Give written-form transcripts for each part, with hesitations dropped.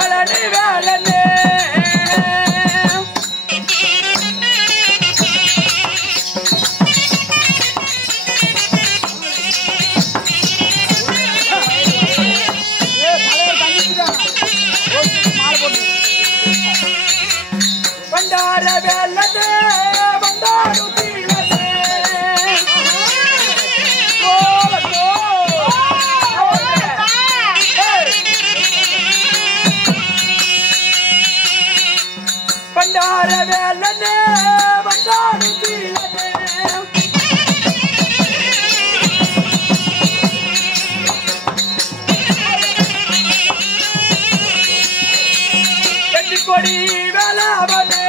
பழனி வேலனே பண்டார வேலனே வந்தாரு தீலனே பண்டார வேலனே வந்தாரு தீலனே கொடி வேளாவனே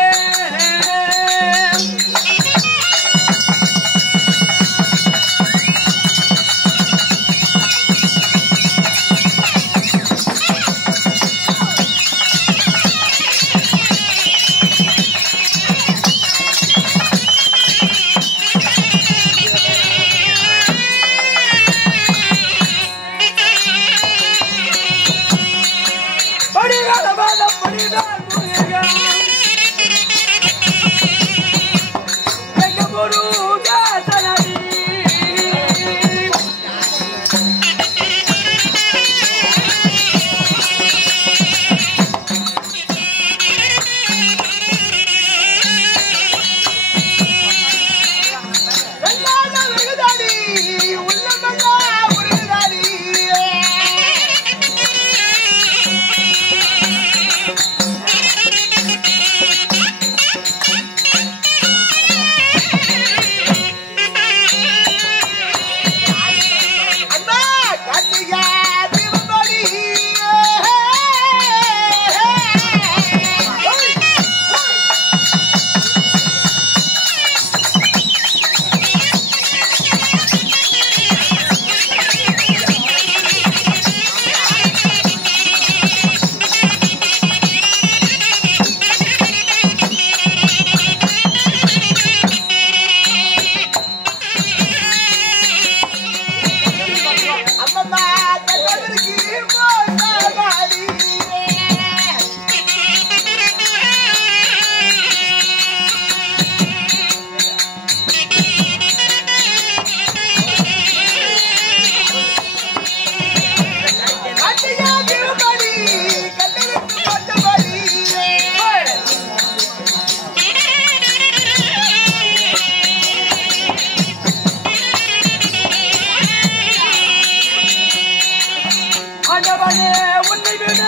உன்னை விட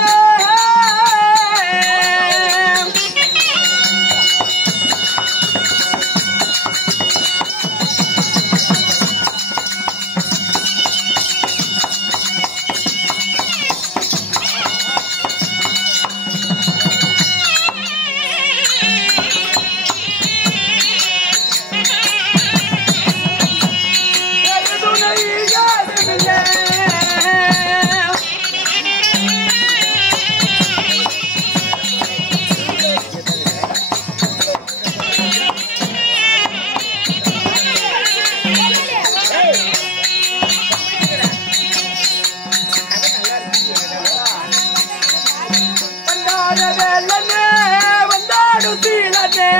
வந்தாடு தீலனே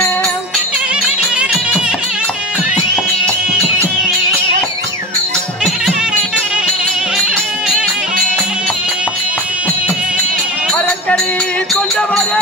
அரக்கரி கொண்டவரே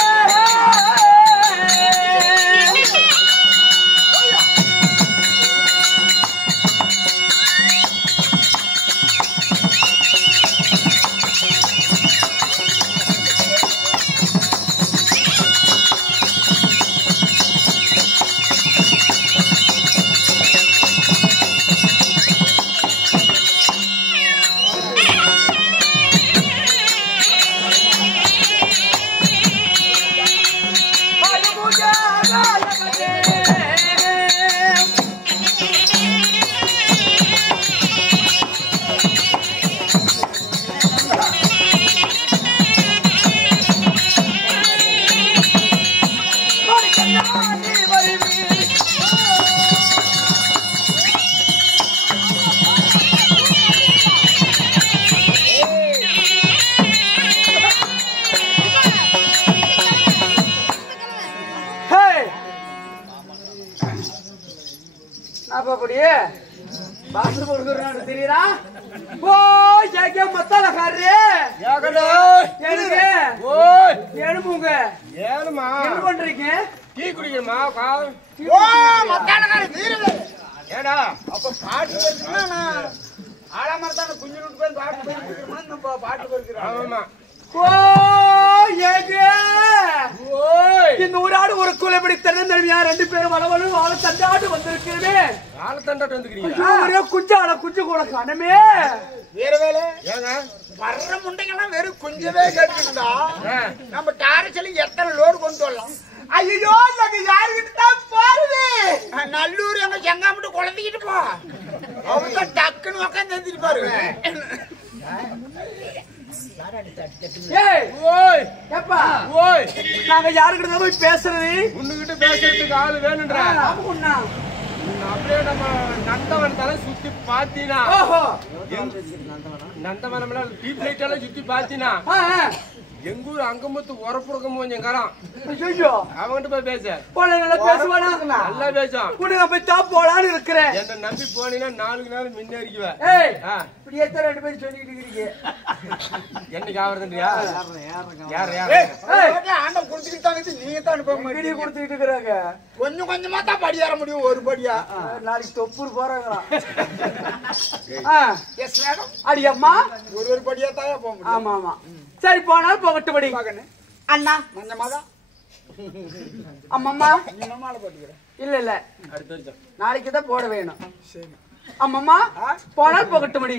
என்னப்பா அப்படி பாத்ரூம் கொடுக்குறான்னு தெரியுதா? ஓ ஏகே மத்தாலக்காரரு எழுமுங்க. ஏனுமா என்ன பண்றீங்க? டீ குடிக்கணுமா? ஓ மத்தாலக்காரரு வீரவே. ஏடா அப்ப பாட்டு வருதுன்னா நான் ஆலமரத்தான குஞ்சு விட்டு போய் பாட்டு போயிருக்கிறோமா? நம்ம பாட்டு போயிருக்கிறோம். ஆமாமா. ஓ ஏகே இந்த ஒரு ஆடு ஒரு குலைப்படி தருமையா 2 பேரும் வளவலும் வாழ தண்டாட்டு வந்திருக்கிறே. ஆள தண்டாட்டு வந்துக்கிறீங்க. ஒரே குஞ்சால குஞ்சு கூட காணுமே. வீரவேலே ஏங்க வர்ற முண்டைங்கெல்லாம் வெறும் குஞ்சவே கேட்டுக்கிட்டா நம்ம டாரச்சலி எத்தனை லோடு கொண்டு வரலாம்? ஐயோ நாங்க யாருக்கிட்ட தான் போறது? நல்லூர் எங்க செங்காமட்டு குழந்தைக்கிட்டு போ. அவங்க டக்குன்னு உட்காந்து எழுந்திட்டு பாருங்க. ஏய் ஓய் ஏப்பா ஓய் நாங்க யாருக்கிட்ட போய் பேசுறது? உன்னுகிட்ட பேசுறதுக்கு ஆளு வேணும்ன்ற. ஆமாண்ணா. அப்படியே நம்ம நந்தவன் தலை சுத்தி பாத்தீனா ஓஹோ நந்தவனம் டீப் லைட் எல்லாம் சுத்தி பாத்தீனா எங்க ஊர் அங்கமுத்து உரப்புறக்கம் கொஞ்சம் ஐயோ அவன்கிட்ட போய் பேச போல நல்லா பேசுவானா? நல்லா பேசும். கூட போய் தான் போலான்னு இருக்கிறேன். என்ன நம்பி போனீங்கன்னா 4 நாள் முன்னேறிக்குவேன். ஏய் இப்படியே தான் 2 பேரும் சொல்லிக்கிட்டு இருக்கீங்க. என்னைக்கு ஆவறதுன்றியா? யார் யார் ஆண்டம் குடுத்துக்கிட்டு தான் நீங்க தான் அனுப்ப வீடியோ மாட்டீங்க. கொடுத்துக்கிட்டு இருக்கிறாங்க. கொஞ்சம் கொஞ்சமா தான் படி ஏற முடியும். ஒரு படியா நாளைக்கு தொப்பூர் போறாங்களாம். Yes madam. அடி அம்மா. ஒரு படியா தான் போக முடியும். ஆமா ஆமா சரி போனால் போகட்டும்படி. அண்ணா மஞ்சமாதா அம்மம்மா நீ மாலை போட்டுக்கிற. இல்ல இல்ல அடுத்த வருஷம் நாளைக்கு தான் போட வேணும். சரி. அம்மம்மா போனால் போகட்டும்படி.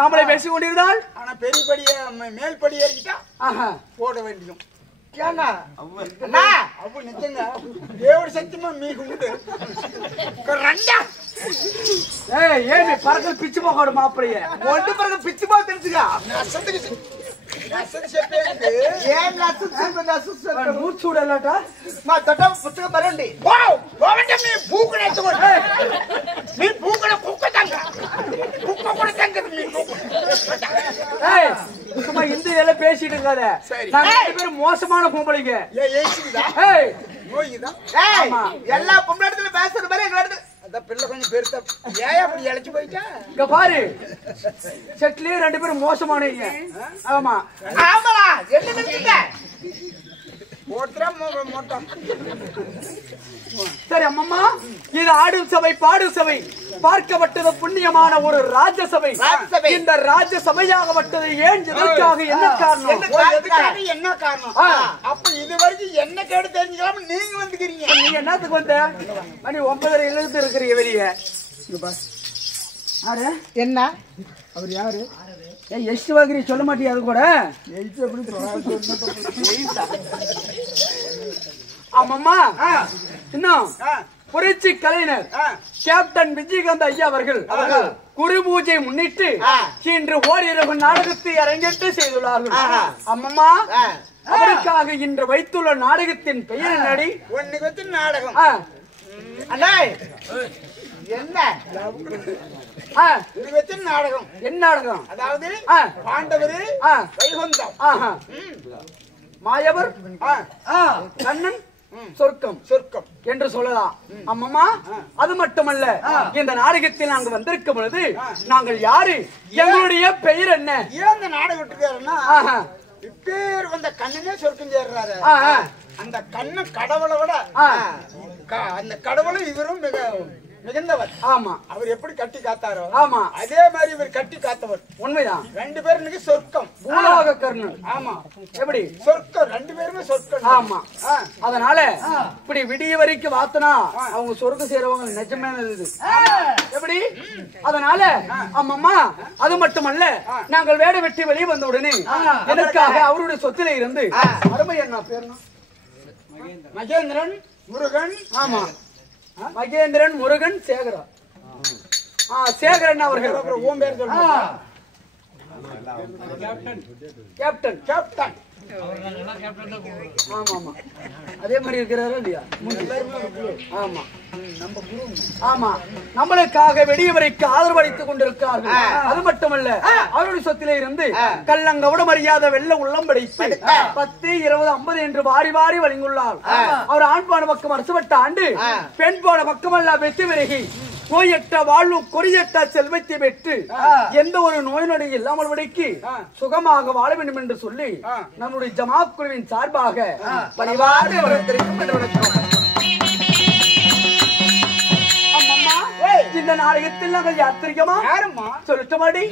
நாமளே பேசிக் கொண்டிருந்தால் ஆனா பெரிய படிய மேல் படி ஏறிக்கிட்டா ஆஹா போட வேண்டியும். அண்ணா அவ்வளவு நிச்சயங்க தேவடி சத்தியமா மீகு உண்டு. ரெண்டா ஏய் ஏன் பறக்கல் பிச்சு போகணும் மாப்பிளைய ஒன்று பிறகு பிச்சு போக தெரிஞ்சுக்கா. நசத்துக்கு நசத்து செப்பேக்கு ஏன் நசத்து மூச்சு விடலாட்டா మా తట పుస్తక బరండి వావ్ వావంటే మీ పూకున ఎత్తుకోండి మీ పూకున కుక్క తంగ కుక్క కూడా తంగ మీ ஏய் சும்மா இந்த எல்லாம் பேசிட்டு இருக்காத. நாங்க 2 பேரும் மோசமான பொம்பளைங்க. ఏ ఏసిదా ஏய் నోయిదా ஆமா எல்லா பொம்பளைடத்துல பேசுற மாதிரி எங்க இடத்துல அத பிள்ளை கொஞ்சம் பெருசா ஏன் அப்படி இழைச்சு போயிட்டா? இங்க பாரு செட்லயே 2 பேரும் மோசமானீங்க. ஆமா ஆமாடா என்ன நினைச்சீங்க? போட்றா மோட்டா. சரி அம்மம்மா இது ஆடும் சபை பாடும் சபை பார்க்கப்பட்டது புண்ணியமான ஒரு ராஜ்யசபை. இந்த ராஜ்யசபையாகப்பட்டது ஏன் எதற்காக என்ன காரணம்? என்ன காரணம்? அப்ப இது வரைக்கும் என்ன கேடு தெரிஞ்சுக்கலாம் நீங்க வந்துக்கிறீங்க. நீங்க என்னத்துக்கு வந்த? மணி 9:30 எழுந்து இருக்கிறீங்க வெளியே. யாரு என்ன அவர் யாரு? ஏன் எஸ் வாங்கிரி சொல்ல மாட்டியா? அது கூட ஆமாம்மா இன்னும் புரட்சி கலைஞர் கேப்டன் விஜயகாந்த் ஐயா அவர்கள் குரு பூஜை முன்னிட்டு இன்று ஓரிரவு நாடகத்தை அரங்கேற்று செய்துள்ளார்கள். அம்மம்மா அவருக்காக இன்று வைத்துள்ள நாடகத்தின் பெயர் என்னடி? ஒன்னுக்கு நாடகம். அண்ணா என்ன நாடகம்? என்ன நாடகம்? அதாவது பாண்டவர் வைகுந்தம், மாயவர் கண்ணன் சொர்க்கம் சொர்க்கம் என்று சொல்லலாம். அம்மம்மா அது மட்டுமல்ல இந்த நாடகத்தில் நாங்கள் வந்திருக்கும் பொழுது நாங்கள் யாரு, எங்களுடைய பெயர் என்ன? ஏன் இந்த நாடகம் விட்டுருக்காருன்னா இப்பேர் வந்த கண்ணனே சொர்க்கம் சேர்றாரு. அந்த கண்ணன் கடவுளை விட அந்த கடவுளும் இவரும் மிகுந்தவர். ஆமா அவர் எப்படி கட்டி காத்தாரோ ஆமா அதே மாதிரி இவர் கட்டி காத்தவர். உண்மைதான். 2 பேரும் சொர்க்கம் பூலோக கர்ணன். ஆமா எப்படி சொர்க்கம் 2 பேருமே சொர்க்கம். ஆமா அதனால இப்படி விடிய வரைக்கும் வாத்தனா அவங்க சொர்க்கம் செய்யறவங்க நிஜமானது. எப்படி அதனால அம்மம்மா அது மட்டுமல்ல நாங்கள் வேட வெட்டி வெளியே வந்த உடனே எனக்காக அவருடைய சொத்தில இருந்து அருமை என்ன பேர்? மகேந்திரன் முருகன். ஆமா மகேந்திரன் முருகன் சேகரன். சேகரன் அவர்கள் ஓம் பேர் சொல்லுங்க. Captain captain. ஆமா ஆமா அதே மாதிரி இருக்கிறாரா இல்லையா? ஆமா ஆமா நம்மளுக்காக வெடியவரைக்கு ஆதரவு அளித்துக் கொண்டிருக்கிறார்கள். அது மட்டுமல்ல அவருடைய சொத்திலே இருந்து கல்லங்கவிட மரியாதை வெள்ள உள்ளம் படைத்து 10, 20, 50 என்று வாரி வாரி வழங்கியுள்ளார். அவர் ஆண் போன பக்கம் அரசுபட்ட ஆண்டு பெண் போன பக்கம் அல்ல வெற்றி விலகி நோயற்ற வாழ்வும் கொரியற்ற செல்வத்தை பெற்று எந்த ஒரு நோய் நொடி இல்லாமல் விடைக்கு சுகமாக வாழ வேண்டும் என்று சொல்லி நம்முடைய ஜமாத் குழுவின் சார்பாக பணிவாக இந்த நாடகத்தில் நாங்கள் யாத்திரிகமா சொல்லட்ட மாடி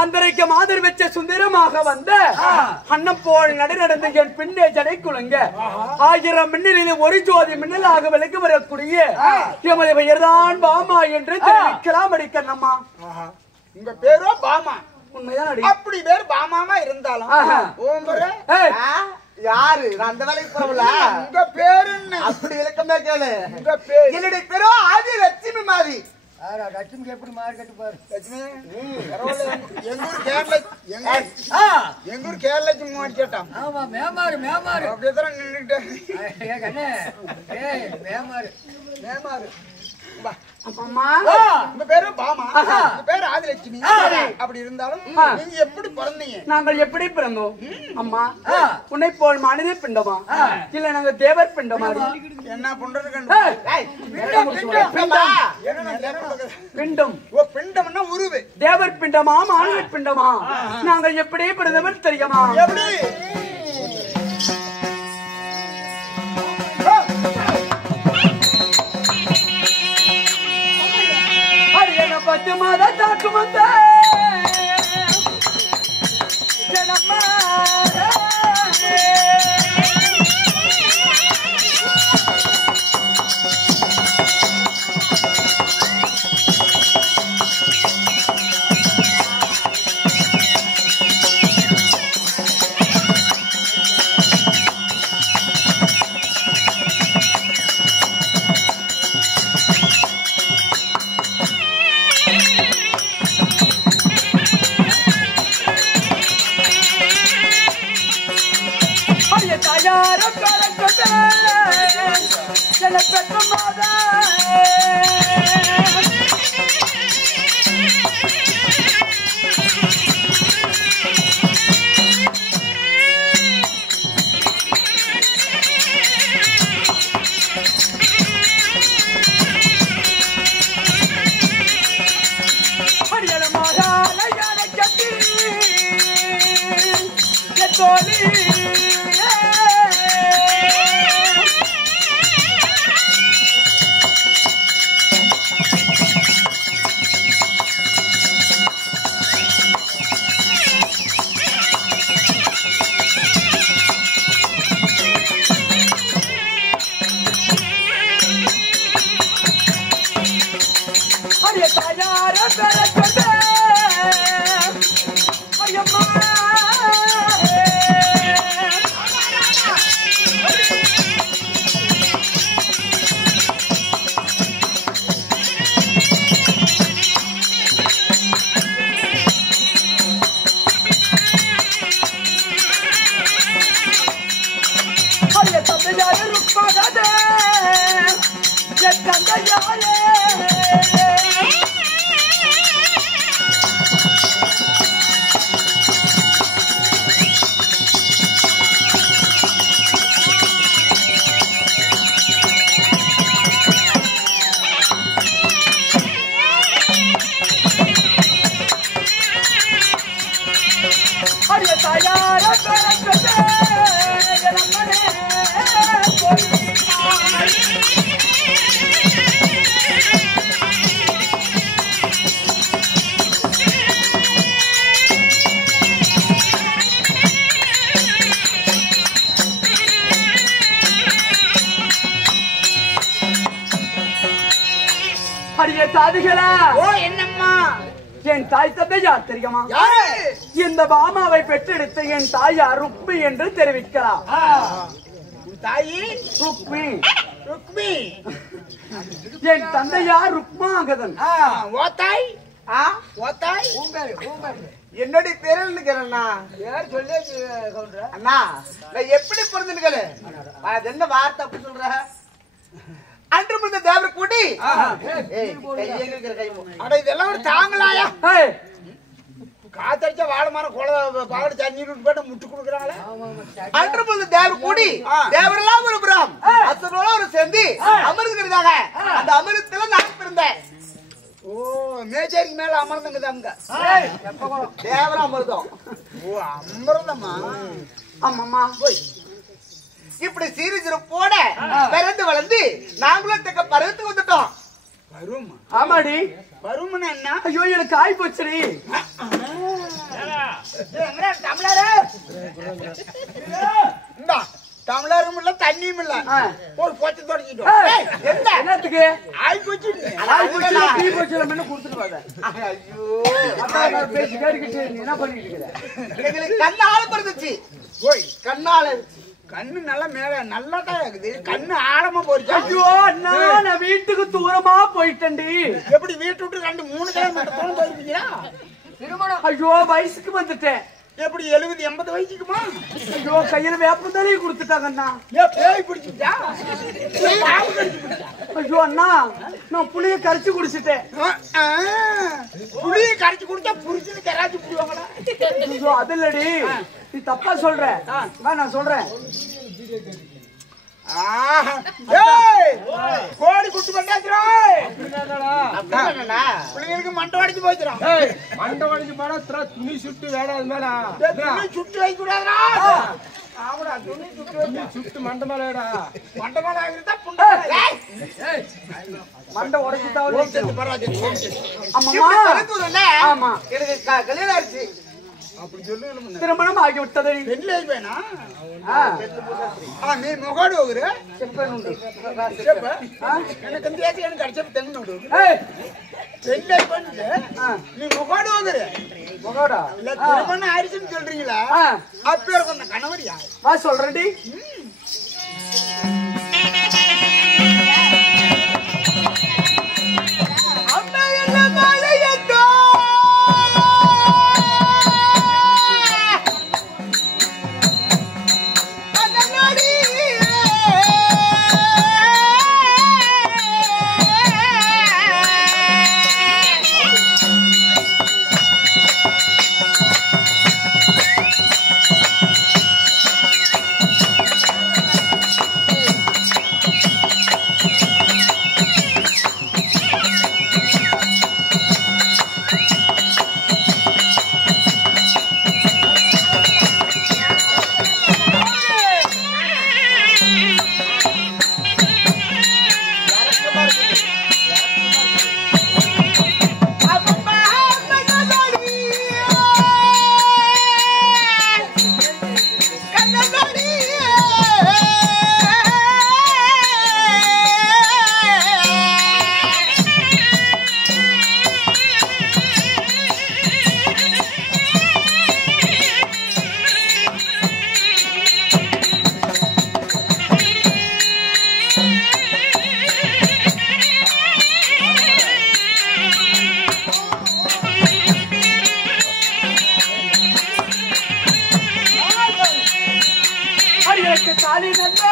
அந்தரைக்கு மாதர் வச்ச சுந்தரமாக வந்த அன்னம் போல் நடந்து என் பின்னே ஜடை குலுங்க 1000 மின்னலில் ஒரு ஜோதி மின்னலாக விலகி வரக்கூடிய எமது பெயர்தான் பாமா என்று தெரிவிக்கலாம் அடிக்கண்ணம்மா. உங்க பேரோ பாமா? உண்மைதான். அப்படி பேர் பாமாமா இருந்தாலும் யாரு நான் அந்த வேலைக்கு போறவல உங்க பேரு அப்படி விளக்கமே கேளு. உங்க பேரு என்னுடைய பேரோ ஆதி லட்சுமி மாதிரி. லட்சுமி எப்படி மாறி கட்டு பாரு. லட்சுமி எங்கூர் கேரள சும்மா கேட்டான். ஆமா மேமாறு மேமாறு அப்படியேதான் நின்றுட்டேன். மேமாறு மேமாறு உங்க பேரு பாமா, உங்க பேரு ஆதிலட்சுமி. அப்படி இருந்தாலும் நீங்க எப்படி பிறந்தீங்க? நாங்கள் எப்படி பிறந்தோம் அம்மா? உன்னை போல் மனித பிண்டமா இல்ல நாங்க தேவர் பிண்டமா? என்ன பண்றது? பிண்டம். ஓ பிண்டம்னா உருவு. தேவர் பிண்டமா மாநில பிண்டமா? நாங்கள் எப்படி பிறந்தவர் தெரியுமா? எப்படி? சுமந்த ஜனமா என் தாய் தந்தை யார் தெரியுமா? இந்த பாமாவை பெற்றெடுத்த என் தாயார் ருக்மி என்று தெரிவிக்கலாம். தாயி ருக்மி ருக்மி என் தந்தையார் ருக்மாங்கதன். ஓத்தாய் ஓத்தாய் என்னுடைய பேர் இருக்கிறேன்னா சொல்லி அண்ணா நான் எப்படி பிறந்திருக்கேன் அது என்ன வார்த்தை அப்படி சொல்ற அன்று முடிந்த தேவரை கூட்டி இதெல்லாம் ஒரு தாங்களாயா காத்தடிச்சா வாழை மரம் குள பாகடி தண்ணி போட்டு முட்டு கொடுக்குறாங்களே அன்று முடிந்த தேவர் கூடி தேவரெல்லாம் ஒரு புறம் அசனோட ஒரு சேர்ந்து அமிர்துங்கிறதாக அந்த அமிர்தத்துல நான் பிறந்தேன். ஓ மேச்சேரிக்கு மேல அமிர்தங்குது அங்க தேவர அமிர்தம். ஓ அமிர்தமா ஆமாம்மா. இப்படி சீரி சிறப்போட பிறந்து வளர்ந்து நாங்களும் தக்க பருவத்துக்கு வந்துட்டோம். வரும் ஆமாடி வரும்னு என்ன? ஐயோ எனக்கு ஆய் போச்சுடி. தமிழரும் இல்ல தண்ணியும் இல்ல ஒரு போச்சு தொடங்கிட்டோம். என்னத்துக்கு ஆய் போச்சு கொடுத்துட்டு வாங்க. பேசி கேட்டுக்கிட்டு என்ன பண்ணிட்டு இருக்கிற? எங்களுக்கு கண்ணால பிறந்துச்சு. போய் கண்ணால கண்ணு நல்லா மேல நல்லா தான் இருக்குது. கண்ணு ஆழமா போயிடுச்சு. ஐயோ அண்ணா நான் வீட்டுக்கு தூரமா போயிட்டேன்டி. எப்படி வீட்டு விட்டு 2-3 கிலோமீட்டர் தூரம் போயிருப்பீங்களா? ஐயோ வயசுக்கு வந்துட்டேன். எப்படி 70-80 வயசுக்குமா? ஐயோ கையில வேப்ப தண்ணி கொடுத்துட்டாங்கண்ணா. பேய் பிடிச்சிட்டா? ஐயோ அண்ணா நான் புளிய கரைச்சு குடிச்சிட்டேன். புளிய கரைச்சு குடிச்சா புரிச்சுன்னு கராச்சி புடுவாங்களா? ஐயோ அது இல்லடி நீ தப்பா சொல்ற. நான் சொல்றேன் கோடி குட்டு பண்ணாச்சுரா. பிள்ளைங்களுக்கு மண்டை அடிச்சு போச்சுரா. மண்டை அடிச்சு போனா துணி சுட்டு வேணாம் மேல சுட்டு வைக்க கூடாதுரா. ஆமாடா துணி சுட்டு சுட்டு மண்டமாலடா மண்டபம் ஆகிருந்தா புண்டை மண்டை உடைச்சு ஓம் சக்தி பராஜக்தி ஓம் சக்தி ஆமாமா தலத்துதுல ஆமா எனக்கு கல்யாணம் ஆச்சு அப்படி சொல்லு திருமணம் ஆகிவிட்டது பெண்ணில் అయిపోయినా మీ చెప్పాను మొగాడు ఒకరు చెప్ప எனக்கு தேசி எனக்கு அடிச்சப்ப தெங்குனோடு பெண்ணி అయిపోయింది మీ మొగాడు ఒకరు மகோடா இல்ல திருமணம் ஆயிடுச்சுன்னு சொல்றீங்களா அப்பேர் கொண்ட கணவரியா வா சொல்றேன்டி அம்மா என்ன மலையத்தோ தாலி நல்ல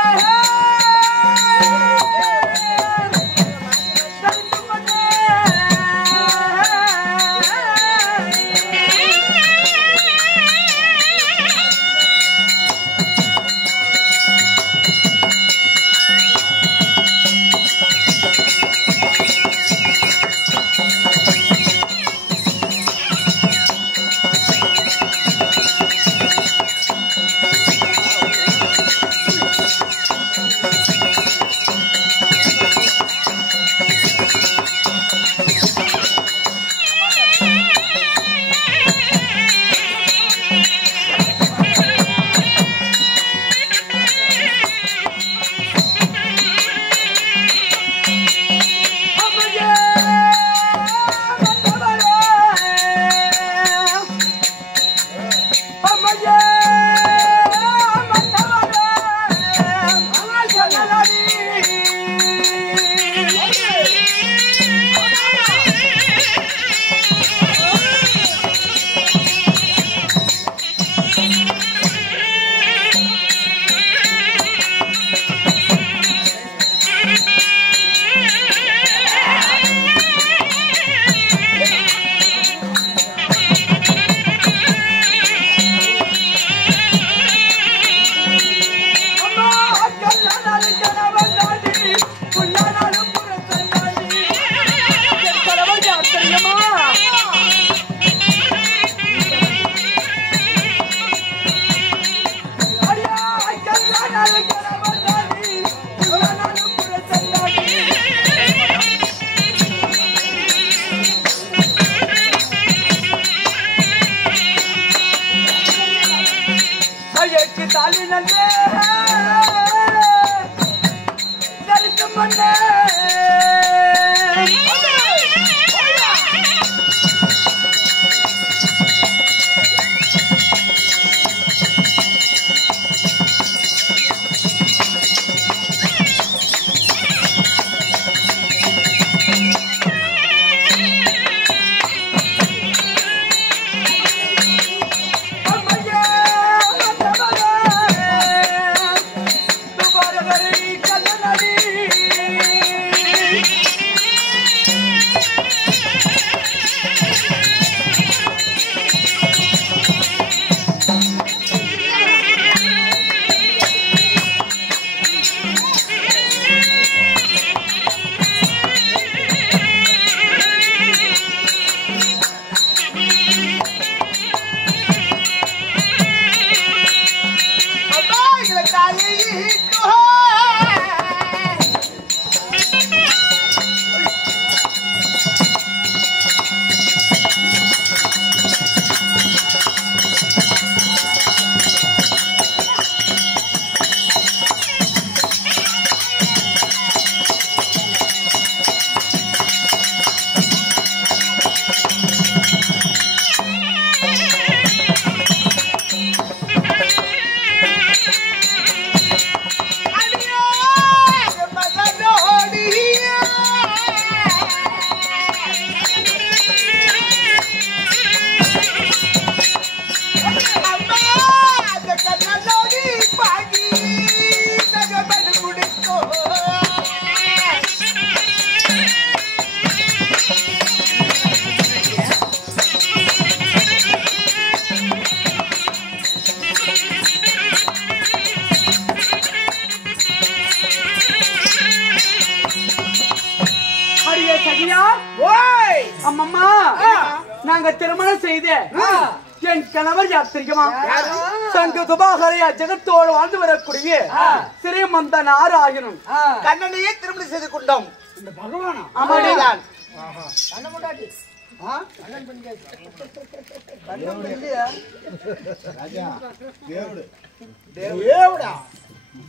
Hey! நாங்க திருமணம் செய்த என் கணவர் யார் தெரியுமா? சங்க துபாகரையா ஜெகத்தோடு வாழ்ந்து வரக்கூடிய சிறிமந்தன் ஆராயணும் கண்ணனையே திருமணம் செய்து கொண்டோம். இந்த பகவானா? ஆமாடிதான். தேவடா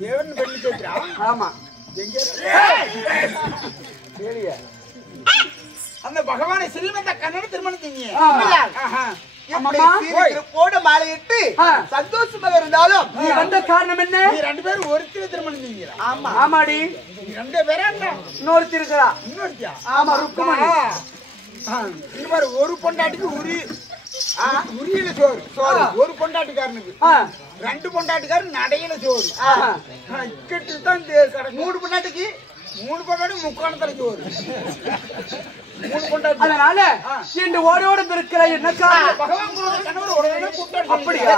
தேவன் பெண்ணு கேட்கிறா. ஆமா அந்த பகவானை ஸ்ரீமந்த கண்ணனை திருமணம் செஞ்சீங்க. போட மாலையிட்டு சந்தோஷமாக இருந்தாலும் நீ வந்த காரணம் என்ன? நீ ரெண்டு பேரும் ஒருத்தர் திருமணம் செஞ்சீங்க. ஆமா ஆமாடி, ரெண்டு பேரும் இன்னொருத்தி இருக்கிறா. இன்னொருத்தியா? ஆமா ருக்குமணி. இந்த மாதிரி ஒரு பொண்டாட்டிக்கு உரியில சோறு சோறு ஒரு பொண்டாட்டிக்காரனுக்கு, ரெண்டு பொண்டாட்டிக்காரன் நடையில சோறு. இக்கட்டு தான் மூணு பொண்டாட்டிக்கு மூணு பொண்டாட்டி முக்காணத்துல சோறு. மூணு பொண்டாட்டி. அதனால இந்த ஓடோட இருக்கிற என்ன காரணம்? பகவான் கணவர் உடனே கூப்பிட்டு அப்படியா?